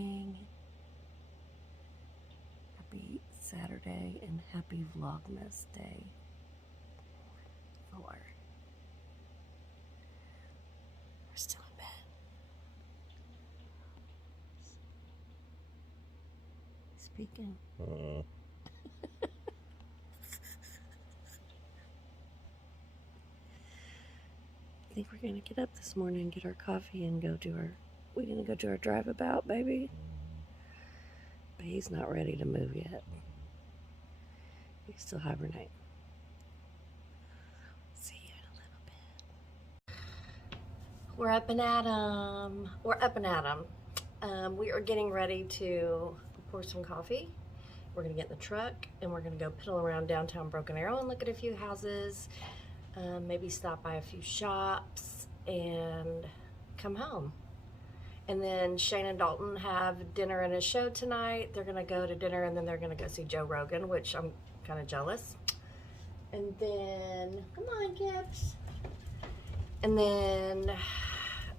morning. Happy Saturday and happy Vlogmas Day 4. We're still in bed. Speaking. I think we're gonna get up this morning and get our coffee and we're gonna go do our drive about, baby. But he's not ready to move yet. He's still hibernating. See you in a little bit. We're up and at 'em. We are getting ready to pour some coffee. We're gonna get in the truck and we're gonna go piddle around downtown Broken Arrow and look at a few houses. Maybe stop by a few shops and come home. And then Shane and Dalton have dinner and a show tonight. They're gonna go to dinner and then they're gonna go see Joe Rogan, which I'm kind of jealous. And then, come on, Gibbs. And then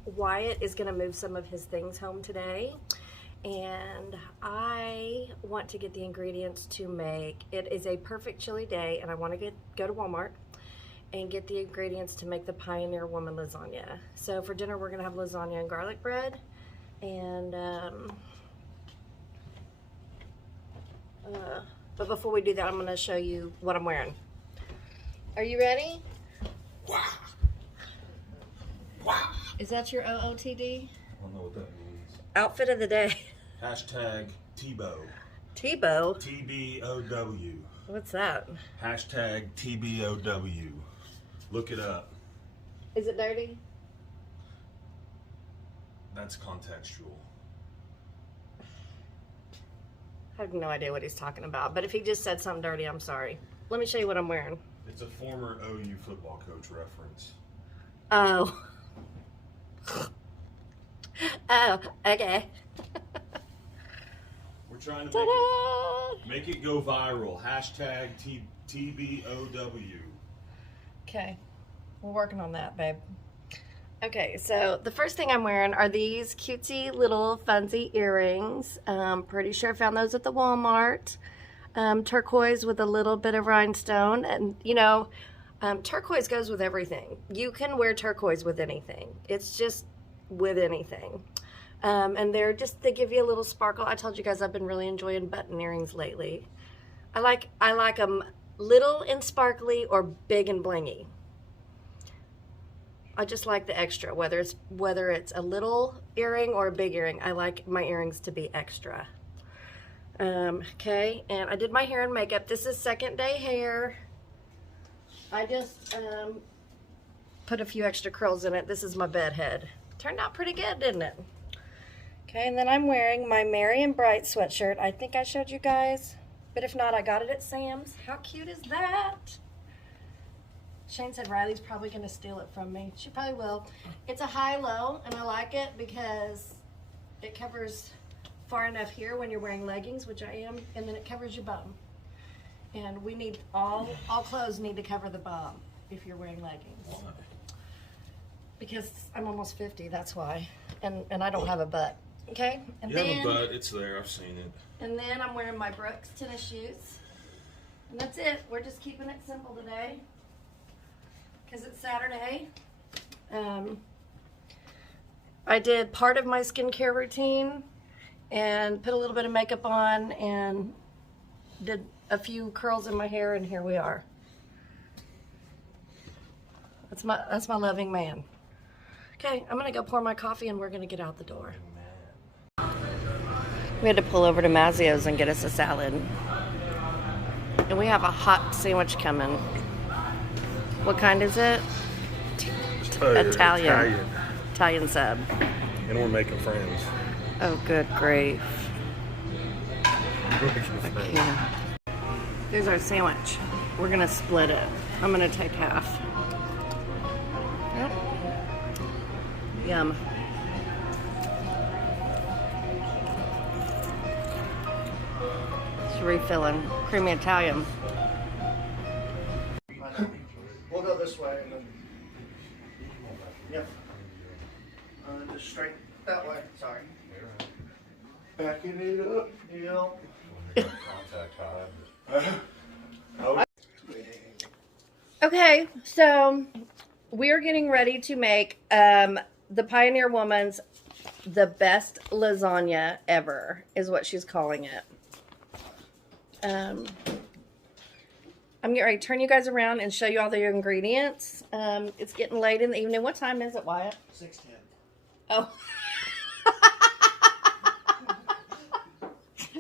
Wyatt is gonna move some of his things home today. And I want to get the ingredients to make, it is a perfect chilly day and I want to go to Walmart and get the ingredients to make the Pioneer Woman lasagna. So for dinner, we're gonna have lasagna and garlic bread. And, but before we do that, I'm gonna show you what I'm wearing. Are you ready? Wow. Wow. Is that your OOTD? I don't know what that means. Outfit of the day. Hashtag Tebow. Tebow? TBOW. What's that? Hashtag TBOW. Look it up. Is it dirty? That's contextual. I have no idea what he's talking about, but if he just said something dirty, I'm sorry. Let me show you what I'm wearing. It's a former OU football coach reference. Oh. Oh, okay. We're trying to make it go viral. Hashtag TBOW. Okay, we're working on that, babe. Okay, so the first thing I'm wearing are these cutesy little funsy earrings. Pretty sure I found those at the Walmart. Turquoise with a little bit of rhinestone. And, you know, turquoise goes with everything. You can wear turquoise with anything. It's just with anything. And they give you a little sparkle. I told you guys I've been really enjoying button earrings lately. I like them little and sparkly or big and blingy. I just like the extra, whether it's a little earring or a big earring. I like my earrings to be extra. Okay, and I did my hair and makeup. This is second day hair. I just put a few extra curls in it. This is my bed head. Turned out pretty good, didn't it? Okay, and then I'm wearing my Merry and Bright sweatshirt. I think I showed you guys, but if not, I got it at Sam's. How cute is that? Shane said Riley's probably going to steal it from me. She probably will. It's a high-low, and I like it because it covers far enough here when you're wearing leggings, which I am, and then it covers your bum. And we need, all clothes need to cover the bum if you're wearing leggings. Why? Because I'm almost 50, that's why. And I don't have a butt, okay? And you have a butt, it's there, I've seen it. And then I'm wearing my Brooks tennis shoes. And that's it. We're just keeping it simple today. Because it's Saturday. I did part of my skincare routine and put a little bit of makeup on and did a few curls in my hair, and here we are. That's my loving man. Okay, I'm gonna go pour my coffee and we're gonna get out the door. We had to pull over to Mazzio's and get us a salad. And we have a hot sandwich coming. What kind is it? Italian sub. And we're making friends. Oh, good grief. Here's our sandwich. We're gonna split it. I'm gonna take half. Yep. Yum. It's refilling. Creamy Italian. We'll go this way and then. Yep. Just straight that way. Sorry. Packing it up, you know. Contact high. Okay, so we're getting ready to make the Pioneer Woman's the best lasagna ever, is what she's calling it. I'm getting ready to turn you guys around and show you all the ingredients. It's getting late in the evening. What time is it, Wyatt? 6:10. Oh.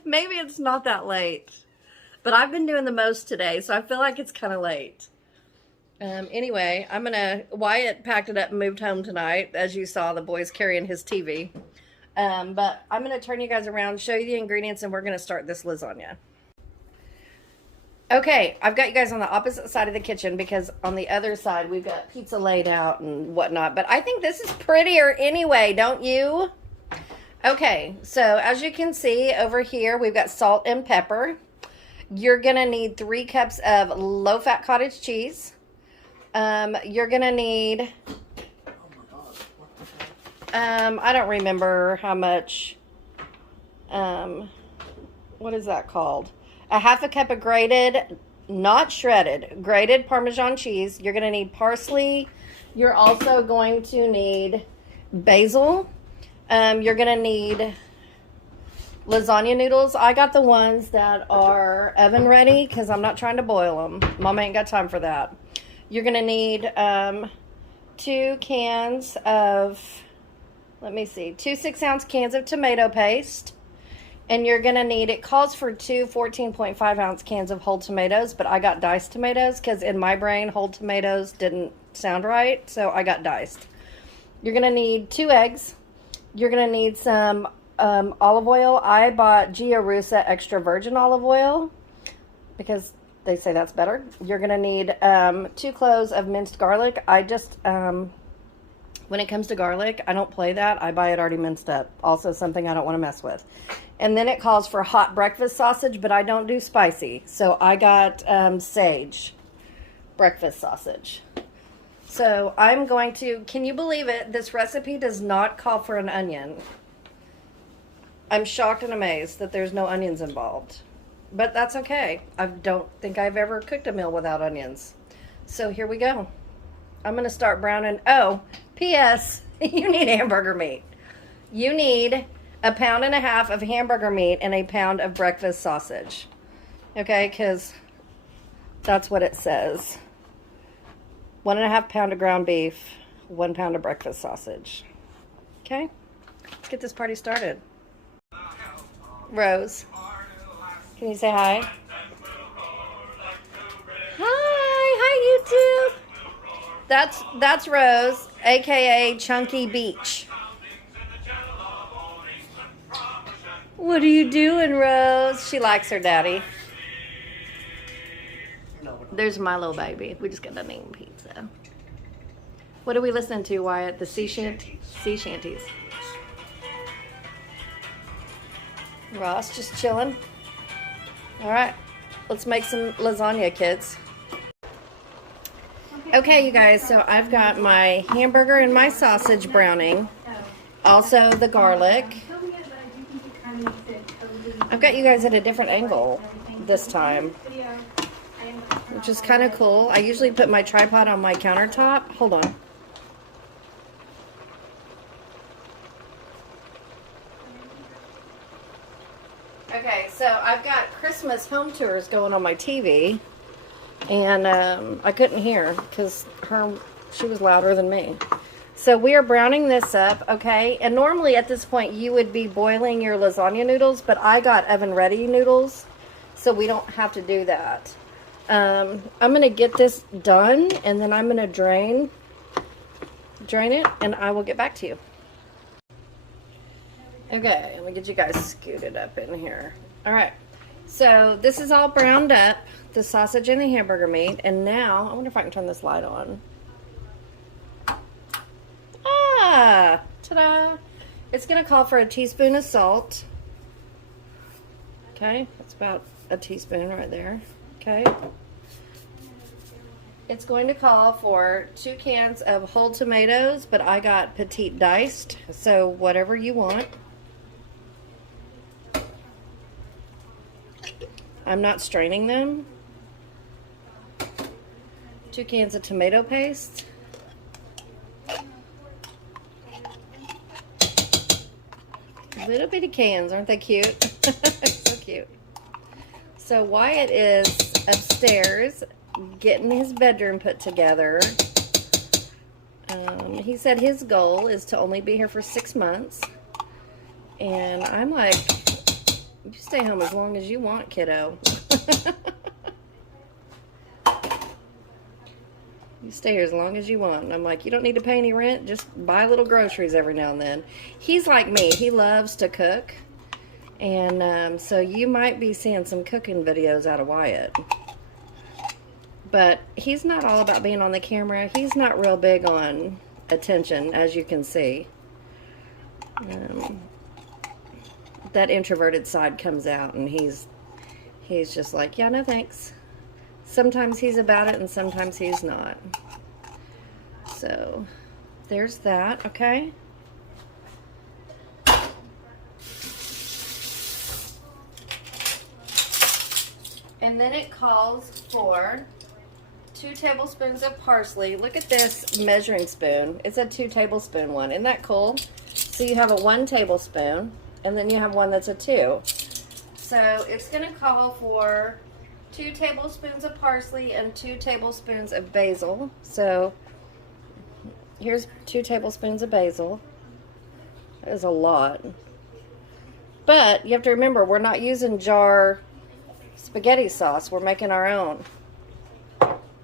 Maybe it's not that late. But I've been doing the most today, so I feel like it's kind of late. Anyway, Wyatt packed it up and moved home tonight. As you saw, the boy's carrying his TV. But I'm going to turn you guys around, show you the ingredients, and we're going to start this lasagna. Okay, I've got you guys on the opposite side of the kitchen because on the other side we've got pizza laid out and whatnot. But I think this is prettier anyway, don't you? Okay, so as you can see over here, we've got salt and pepper. You're going to need 3 cups of low-fat cottage cheese. You're going to need, I don't remember how much, what is that called? A half a cup of grated, not shredded, grated Parmesan cheese. You're going to need parsley. You're also going to need basil. You're going to need lasagna noodles. I got the ones that are oven ready because I'm not trying to boil them. Mama ain't got time for that. You're going to need 2 cans of, let me see, 2 6-ounce cans of tomato paste. And you're going to need, it calls for 2 14.5-ounce cans of whole tomatoes, but I got diced tomatoes because in my brain, whole tomatoes didn't sound right, so I got diced. You're going to need 2 eggs. You're going to need some olive oil. I bought Gia Russa extra virgin olive oil because they say that's better. You're going to need 2 cloves of minced garlic. I just, when it comes to garlic, I don't play that. I buy it already minced up. Also something I don't want to mess with. And then it calls for hot breakfast sausage, but I don't do spicy. So I got sage breakfast sausage. So I'm going to, can you believe it? This recipe does not call for an onion. I'm shocked and amazed that there's no onions involved. But that's okay. I don't think I've ever cooked a meal without onions. So here we go. I'm going to start browning. Oh, P.S. You need hamburger meat. You need 1.5 pounds of hamburger meat and 1 pound of breakfast sausage. Okay, because that's what it says. 1.5 pounds of ground beef, 1 pound of breakfast sausage. Okay, let's get this party started. Rose, can you say hi? Hi YouTube. That's Rose, aka Chunky Beach. What are you doing, Rose? She likes her daddy. There's my little baby. We just got done eating pizza. What are we listening to, Wyatt? The sea shanties. Ross just chilling. All right, let's make some lasagna, kids. Okay, you guys, so I've got my hamburger and my sausage browning. Also the garlic. I've got you guys at a different angle this time, which is kind of cool. I usually put my tripod on my countertop. Hold on. Okay, so I've got Christmas home tours going on my TV, and I couldn't hear because she was louder than me. So we are browning this up, okay? And normally at this point you would be boiling your lasagna noodles, but I got oven-ready noodles, so we don't have to do that. I'm going to get this done, and then I'm going to drain it, and I will get back to you. Okay, let me get you guys scooted up in here. All right, so this is all browned up, the sausage and the hamburger meat, and now, I wonder if I can turn this light on. Ah, ta-da! It's going to call for a teaspoon of salt. Okay, that's about a teaspoon right there. Okay. It's going to call for 2 cans of whole tomatoes, but I got petite diced, so whatever you want. I'm not straining them. 2 cans of tomato paste. Little bitty cans, aren't they cute? So cute. So Wyatt is upstairs getting his bedroom put together. He said his goal is to only be here for 6 months. And I'm like, you stay home as long as you want, kiddo. You stay here as long as you want. And I'm like, you don't need to pay any rent. Just buy little groceries every now and then. He's like me. He loves to cook. And so you might be seeing some cooking videos out of Wyatt. But he's not all about being on the camera. He's not real big on attention, as you can see. That introverted side comes out, and he's just like, yeah, no thanks. Sometimes he's about it, and sometimes he's not. So, there's that, okay? And then it calls for 2 tablespoons of parsley. Look at this measuring spoon. It's a 2 tablespoon one. Isn't that cool? So you have a 1 tablespoon, and then you have one that's a 2. So it's going to call for 2 tablespoons of parsley and 2 tablespoons of basil. So here's 2 tablespoons of basil. That is a lot. But you have to remember, we're not using jar spaghetti sauce. We're making our own.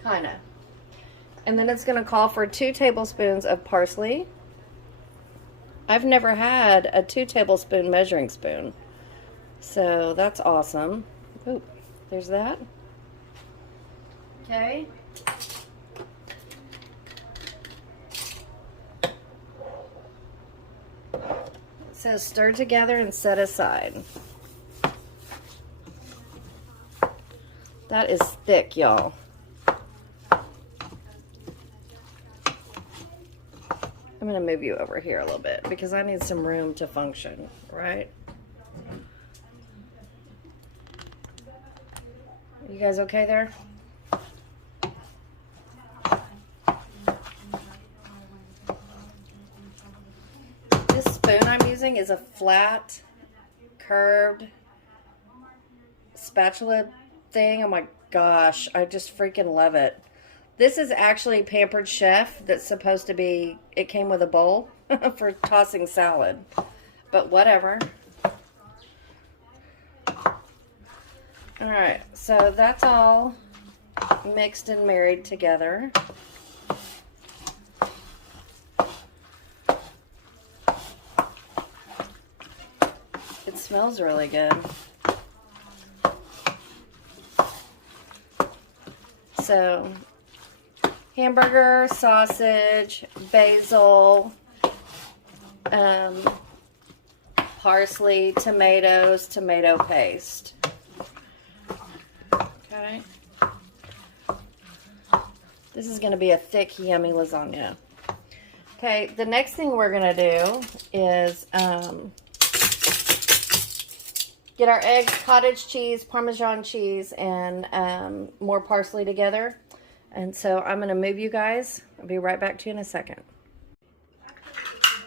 Kinda. And then it's going to call for 2 tablespoons of parsley. I've never had a 2 tablespoon measuring spoon. So that's awesome. Ooh, there's that. Okay. It says stir together and set aside. That is thick, y'all. I'm going to move you over here a little bit because I need some room to function, right? You guys okay there? This spoon I'm using is a flat, curved spatula thing. Oh my gosh, I just freaking love it. This is actually Pampered Chef that's supposed to be, it came with a bowl for tossing salad. But whatever. Alright, so that's all mixed and married together. It smells really good. So, hamburger, sausage, basil, parsley, tomatoes, tomato paste. Okay. This is going to be a thick, yummy lasagna. Okay, the next thing we're going to do is get our eggs, cottage cheese, Parmesan cheese, and more parsley together. And so I'm going to move you guys. I'll be right back to you in a second.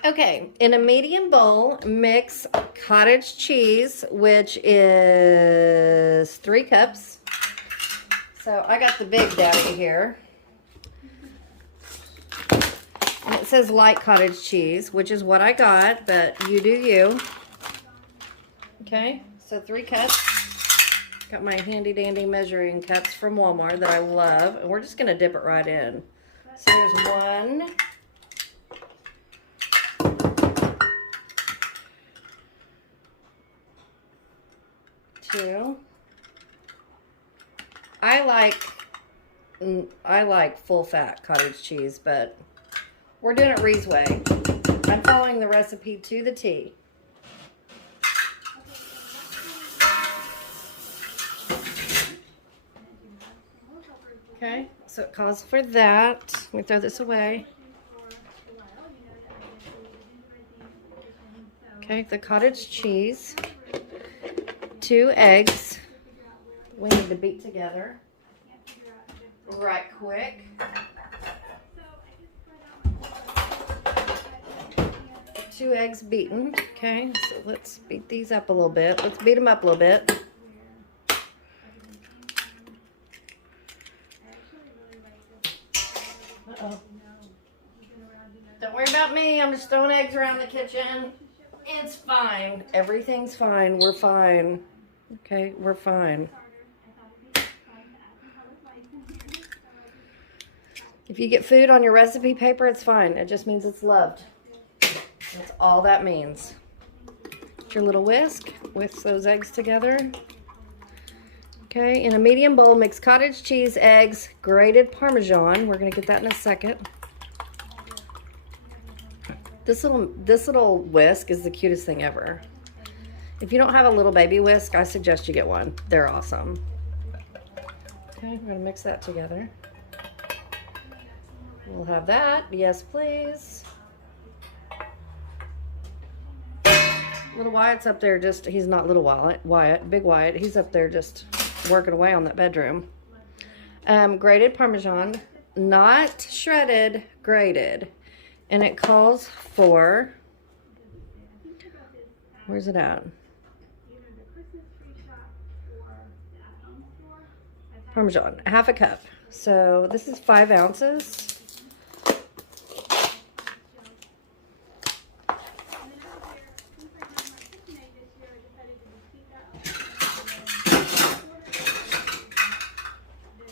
Okay, in a medium bowl, mix cottage cheese, which is 3 cups. So I got the big daddy here. And it says light cottage cheese, which is what I got, but you do you. Okay, so 3 cups. Got my handy dandy measuring cups from Walmart that I love. And we're just going to dip it right in. So there's 1. 2. I like full fat cottage cheese, but we're doing it Ree's way. I'm following the recipe to the T. Okay, so it calls for that. Let me throw this away. Okay, the cottage cheese, 2 eggs. we need to beat together right quick. 2 eggs beaten. Okay, so let's beat these up a little bit. Let's beat them up a little bit. Uh-oh. Don't worry about me. I'm just throwing eggs around the kitchen. It's fine. Everything's fine. We're fine. Okay, we're fine. If you get food on your recipe paper, it's fine. It just means it's loved. That's all that means. Get your little whisk. Whisk those eggs together. Okay, in a medium bowl, mix cottage cheese, eggs, grated Parmesan. We're going to get that in a second. This little whisk is the cutest thing ever. If you don't have a little baby whisk, I suggest you get one. They're awesome. Okay, we're going to mix that together. We'll have that. Yes, please. Little Wyatt's up there just, he's not little Wyatt, big Wyatt. He's up there just working away on that bedroom. Grated Parmesan, not shredded, grated. And it calls for, where's it at? Parmesan, 1/2 cup. So this is 5 ounces.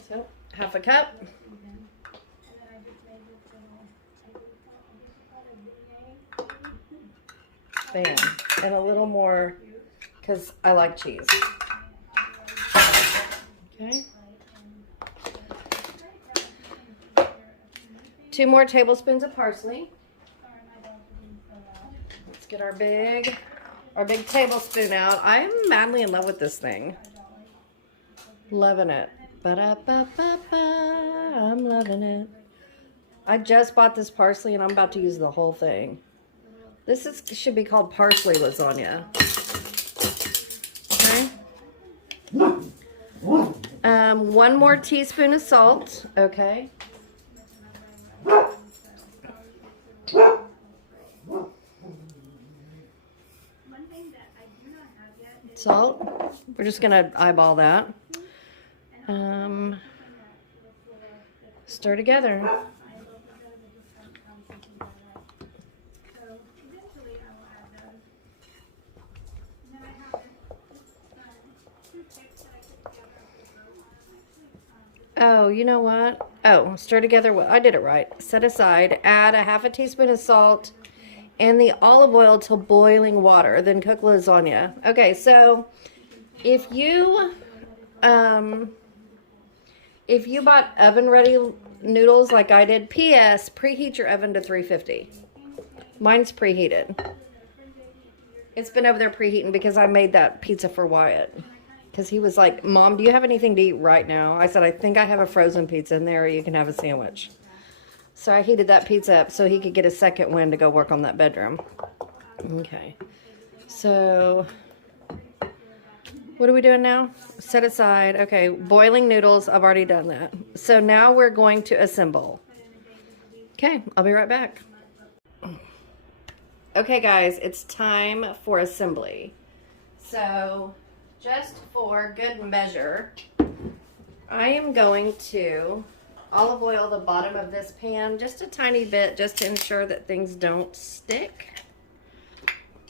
So 1/2 cup. Bam. And a little more because I like cheese. Okay. 2 more tablespoons of parsley. Let's get our big tablespoon out. I am madly in love with this thing. Loving it. Ba-da-ba-ba-ba. I'm loving it. I just bought this parsley and I'm about to use the whole thing. This should be called parsley lasagna. Okay. 1 more teaspoon of salt. Okay. Salt. We're just gonna eyeball that. Stir together. Oh, you know what? Oh, stir together. What I did it right. Set aside. Add a 1/2 teaspoon of salt and the olive oil to boiling water. Then cook lasagna. Okay, so if you bought oven-ready noodles like I did, P.S. preheat your oven to 350. Mine's preheated. It's been over there preheating because I made that pizza for Wyatt. Because he was like, Mom, do you have anything to eat right now? I said, I think I have a frozen pizza in there, or you can have a sandwich. So I heated that pizza up so he could get a second wind to go work on that bedroom. Okay. So, what are we doing now? Set aside. Okay, boiling noodles. I've already done that. So now we're going to assemble. Okay, I'll be right back. Okay, guys, it's time for assembly. So, just for good measure, I am going to olive oil the bottom of this pan just a tiny bit, just to ensure that things don't stick.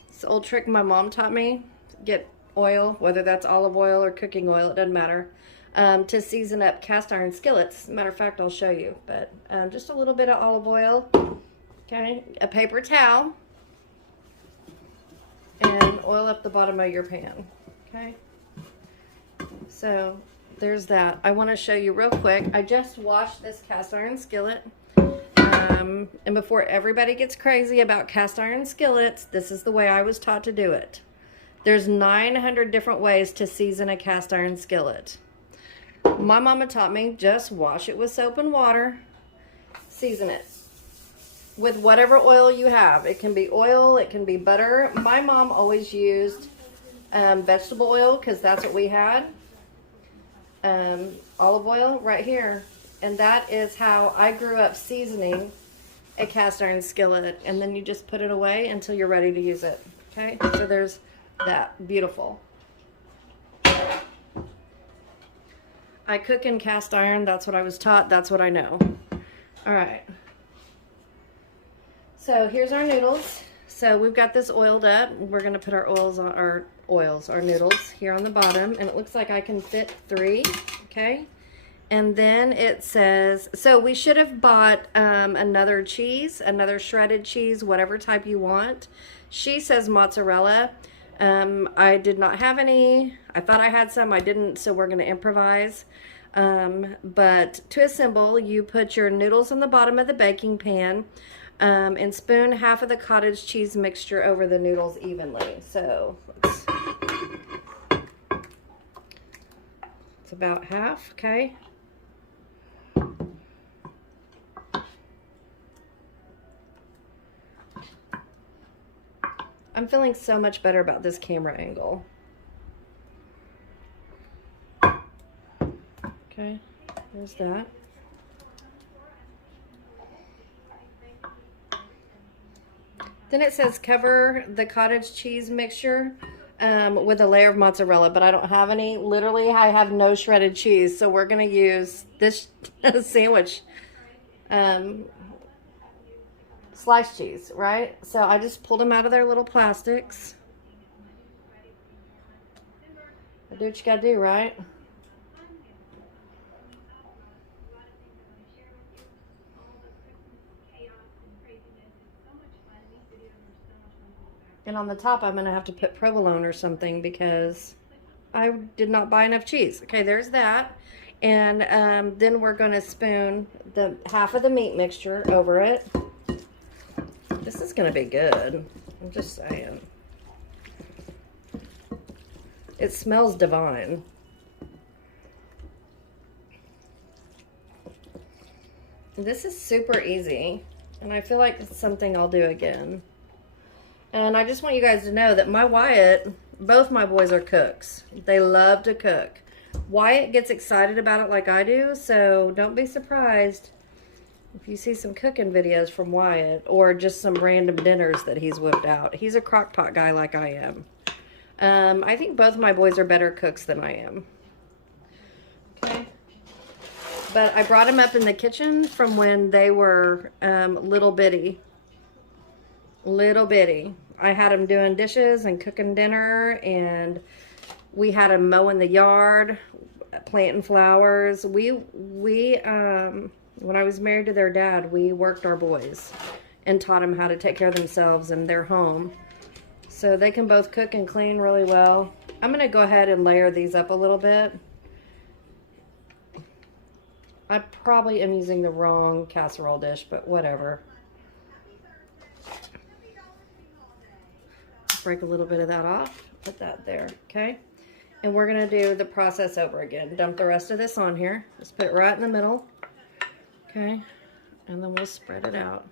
It's an old trick my mom taught me. Get oil, whether that's olive oil or cooking oil, it doesn't matter, to season up cast iron skillets. Matter of fact, I'll show you, but just a little bit of olive oil. Okay, a paper towel, and oil up the bottom of your pan. Okay, so there's that. I want to show you real quick. I just washed this cast iron skillet. And before everybody gets crazy about cast iron skillets, this is the way I was taught to do it. There's 900 different ways to season a cast iron skillet. My mama taught me just wash it with soap and water, season it with whatever oil you have. It can be oil, it can be butter. My mom always used vegetable oil because that's what we had. olive oil right here. And that is how I grew up seasoning a cast iron skillet. And then you just put it away until you're ready to use it. Okay, so there's that. Beautiful. I cook in cast iron. That's what I was taught. That's what I know. All right. So here's our noodles. So we've got this oiled up. We're going to put our our noodles here on the bottom. And it looks like I can fit 3. Okay. And then it says, so we should have bought another cheese, another shredded cheese, whatever type you want. She says mozzarella. I did not have any. I thought I had some. I didn't, so we're going to improvise. But to assemble, you put your noodles on the bottom of the baking pan and spoon half of the cottage cheese mixture over the noodles evenly. So it's about half, okay? I'm feeling so much better about this camera angle. Okay, there's that. Then it says cover the cottage cheese mixture with a layer of mozzarella, but I don't have any. Literally, I have no shredded cheese, so we're going to use this sandwich sliced cheese, right? So I just pulled them out of their little plastics. Do what you gotta do, right? And on the top, I'm gonna have to put provolone or something because I did not buy enough cheese. Okay, there's that. And then we're gonna spoon the half of the meat mixture over it. This is going to be good. I'm just saying. It smells divine. This is super easy. And I feel like it's something I'll do again. And I just want you guys to know that my Wyatt, both my boys are cooks. They love to cook. Wyatt gets excited about it like I do. So don't be surprised if you see some cooking videos from Wyatt or just some random dinners that he's whipped out. He's a crock pot guy like I am. I think both my boys are better cooks than I am. Okay. But I brought them up in the kitchen from when they were little bitty. Little bitty. I had them doing dishes and cooking dinner, and we had them mowing the yard, planting flowers. When I was married to their dad, we worked our boys and taught them how to take care of themselves in their home. So they can both cook and clean really well. I'm going to go ahead and layer these up a little bit. I probably am using the wrong casserole dish, but whatever. Break a little bit of that off. Put that there, okay? And we're going to do the process over again. Dump the rest of this on here. Just put it right in the middle. Okay, and then we'll spread it out.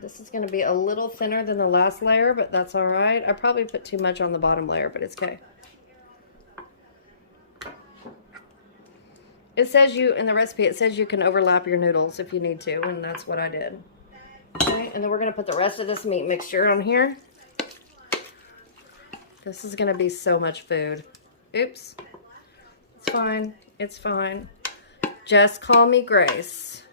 This is going to be a little thinner than the last layer, but that's all right. I probably put too much on the bottom layer, but it's okay. It says in the recipe, it says you can overlap your noodles if you need to, and that's what I did. Okay, and then we're going to put the rest of this meat mixture on here. This is going to be so much food. Oops. It's fine. It's fine. Just call me Grace.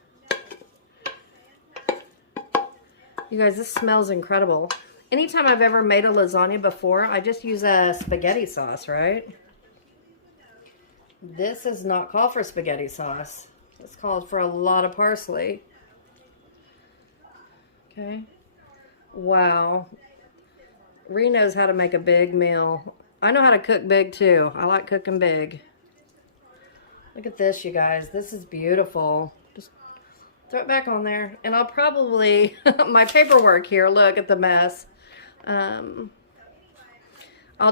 You guys, this smells incredible. Anytime I've ever made a lasagna before, I just use a spaghetti sauce, right? This is not called for spaghetti sauce. It's called for a lot of parsley. Okay. Wow. Ree knows how to make a big meal. I know how to cook big too. I like cooking big. Look at this, you guys. This is beautiful. Just throw it back on there. And I'll probably, my paperwork here, look at the mess. I'll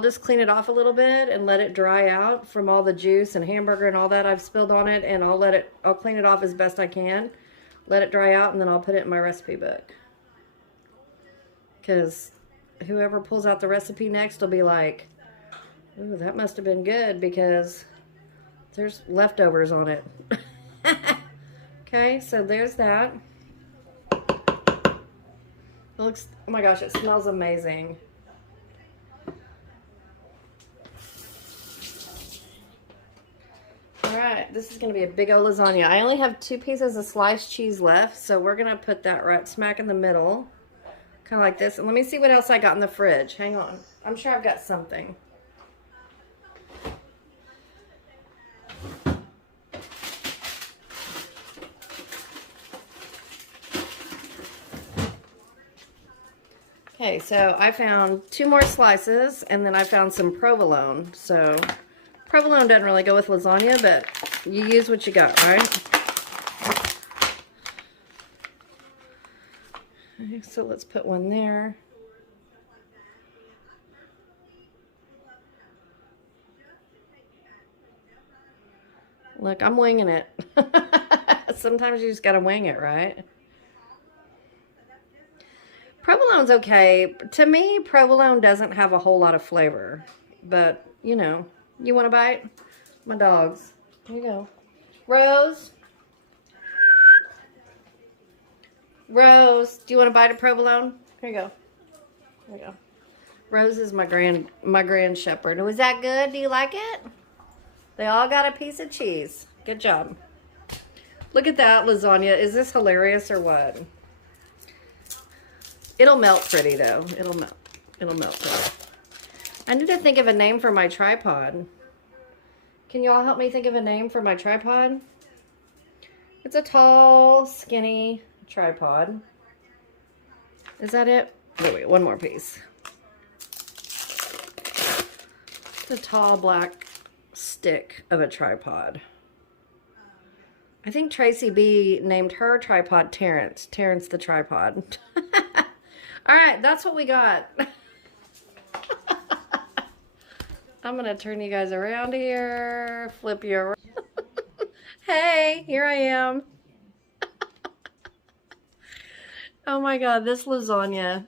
just clean it off a little bit and let it dry out from all the juice and hamburger and all that I've spilled on it. And I'll clean it off as best I can. Let it dry out, and then I'll put it in my recipe book. because whoever pulls out the recipe next will be like, ooh, that must have been good because there's leftovers on it. Okay, so there's that. It looks, oh my gosh, it smells amazing. Alright, this is going to be a big old lasagna. I only have 2 pieces of sliced cheese left, so we're going to put that right smack in the middle. Kind of like this. And let me see what else I got in the fridge. Hang on. I'm sure I've got something. Okay, so I found 2 more slices, and then I found some provolone. So, provolone doesn't really go with lasagna, but you use what you got, right? Okay, so let's put one there. Look, I'm winging it. Sometimes you just gotta wing it, right? Provolone's okay. To me, provolone doesn't have a whole lot of flavor. But, you know, you want a bite? My dogs. Here you go. Rose. Rose, do you want a bite of provolone? Here you go. Here you go. Rose is my grand shepherd. Was that good? Do you like it? They all got a piece of cheese. Good job. Look at that lasagna. Is this hilarious or what? It'll melt pretty though. It'll melt. It'll melt pretty. I need to think of a name for my tripod. Can you all help me think of a name for my tripod? It's a tall, skinny tripod. Is that it? Wait, one more piece. It's a tall black stick of a tripod. I think Tracy B named her tripod Terrence. Terrence the tripod. All right, that's what we got. I'm going to turn you guys around here. Flip you around. Hey, here I am. Oh my God, this lasagna.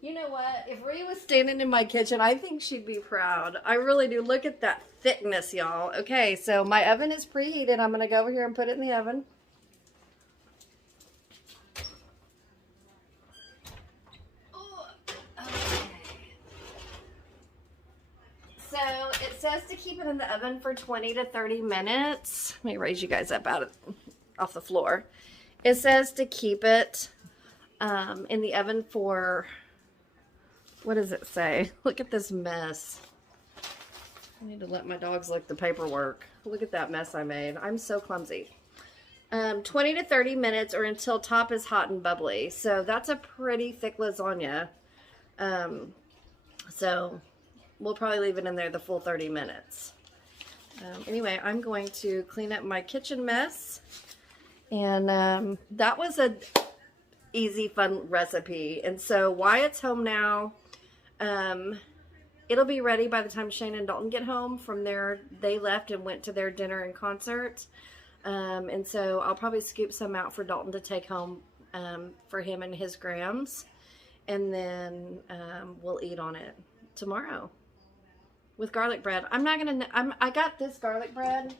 You know what? If Rhea was standing in my kitchen, I think she'd be proud. I really do. Look at that thickness, y'all. Okay, so my oven is preheated. I'm going to go over here and put it in the oven. So it says to keep it in the oven for 20 to 30 minutes. Let me raise you guys up off the floor. It says to keep it in the oven for, what does it say? Look at this mess. I need to let my dogs lick the paperwork. Look at that mess I made. I'm so clumsy. 20 to 30 minutes or until top is hot and bubbly. So that's a pretty thick lasagna. So we'll probably leave it in there the full 30 minutes. Anyway, I'm going to clean up my kitchen mess. And that was a easy, fun recipe. And so Wyatt's home now. It'll be ready by the time Shane and Dalton get home from their, they left and went to their dinner and concert. And so I'll probably scoop some out for Dalton to take home for him and his grams. And then we'll eat on it tomorrow with garlic bread. I'm not gonna, I got this garlic bread.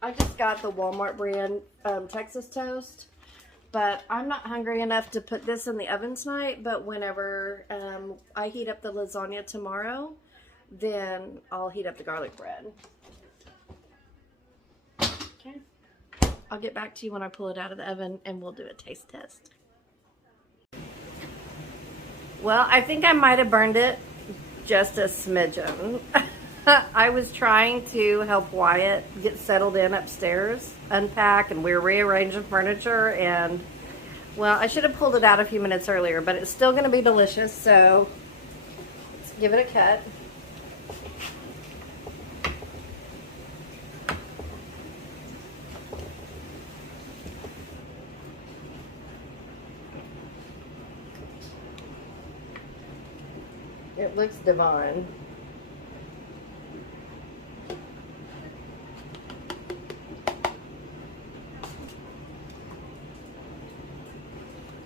I just got the Walmart brand Texas toast, but I'm not hungry enough to put this in the oven tonight. But whenever I heat up the lasagna tomorrow, then I'll heat up the garlic bread. Okay. I'll get back to you when I pull it out of the oven and we'll do a taste test. Well, I think I might have burned it just a smidgen. I was trying to help Wyatt get settled in upstairs, unpack, and we were rearranging furniture, and, well, I should have pulled it out a few minutes earlier, but it's still going to be delicious, so let's give it a cut. It looks divine.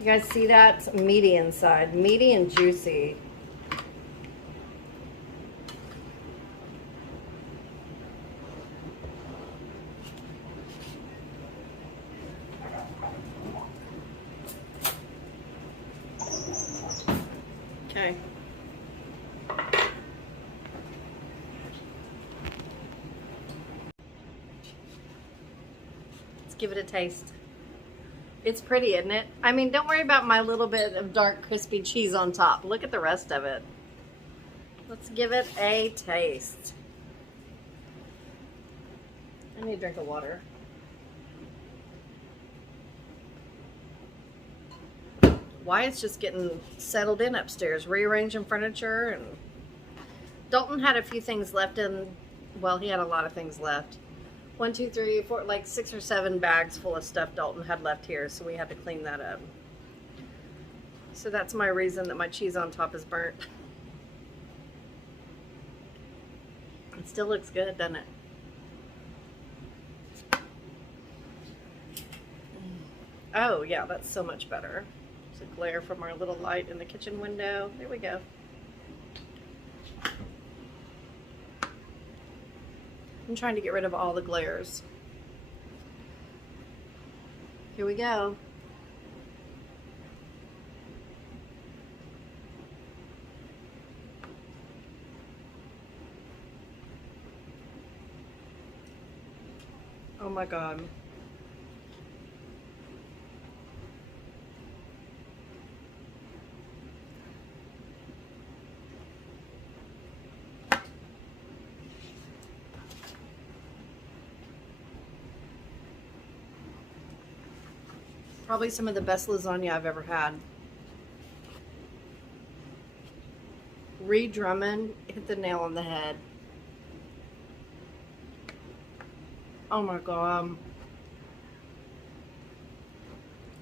You guys see that? It's meaty inside. Meaty and juicy. Okay. Let's give it a taste. It's pretty, isn't it? I mean, don't worry about my little bit of dark, crispy cheese on top. Look at the rest of it. Let's give it a taste. I need a drink of water. Wyatt's just getting settled in upstairs, rearranging furniture, and Dalton had a few things left in, well, he had a lot of things left. 1, 2, 3, 4, like 6 or 7 bags full of stuff Dalton had left here, so we had to clean that up. So that's my reason that my cheese on top is burnt. It still looks good, doesn't it? Oh yeah, that's so much better. There's a glare from our little light in the kitchen window. There we go. I'm trying to get rid of all the glares. Here we go. Oh my God. Probably some of the best lasagna I've ever had. Drummond hit the nail on the head. Oh my God.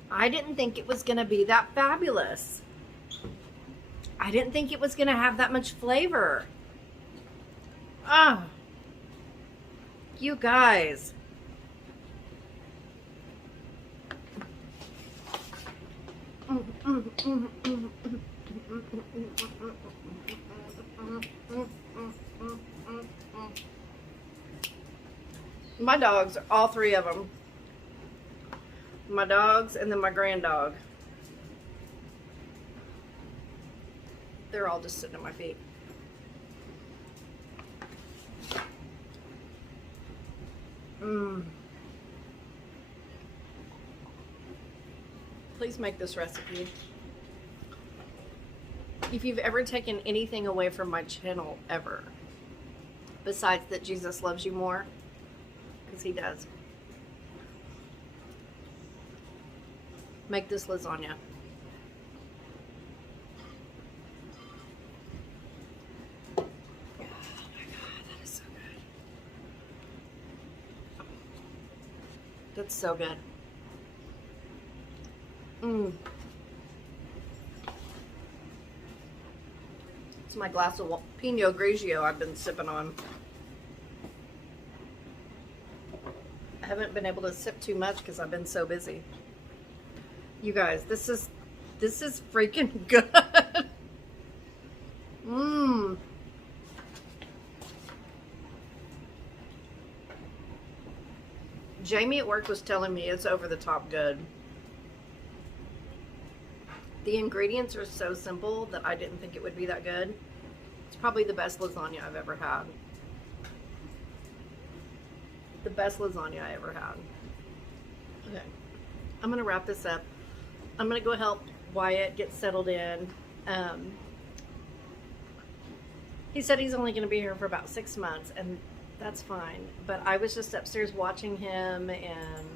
I didn't think it was going to be that fabulous. I didn't think it was going to have that much flavor. Ah. You guys. My dogs, all 3 of them. My dogs and then my grand dog. They're all just sitting at my feet. Please make this recipe. If you've ever taken anything away from my channel ever, besides that Jesus loves you more, because he does, make this lasagna. Oh my God, that is so good. That's so good. It's my glass of Pinot Grigio I've been sipping on. I haven't been able to sip too much because I've been so busy. You guys, this is freaking good. Jamie at work was telling me it's over the top good. The ingredients are so simple that I didn't think it would be that good. It's probably the best lasagna I've ever had. The best lasagna I ever had. Okay, I'm gonna wrap this up. I'm gonna go help Wyatt get settled in. He said he's only gonna be here for about 6 months, and that's fine. But I was just upstairs watching him and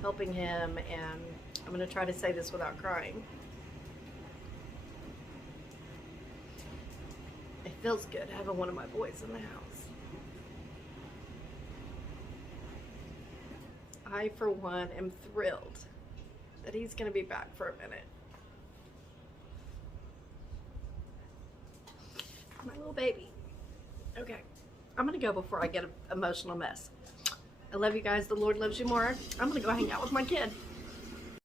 helping him, and I'm going to try to say this without crying. It feels good having one of my boys in the house. I, for one, am thrilled that he's going to be back for a minute. My little baby. Okay, I'm going to go before I get an emotional mess. I love you guys. The Lord loves you more. I'm going to go hang out with my kid.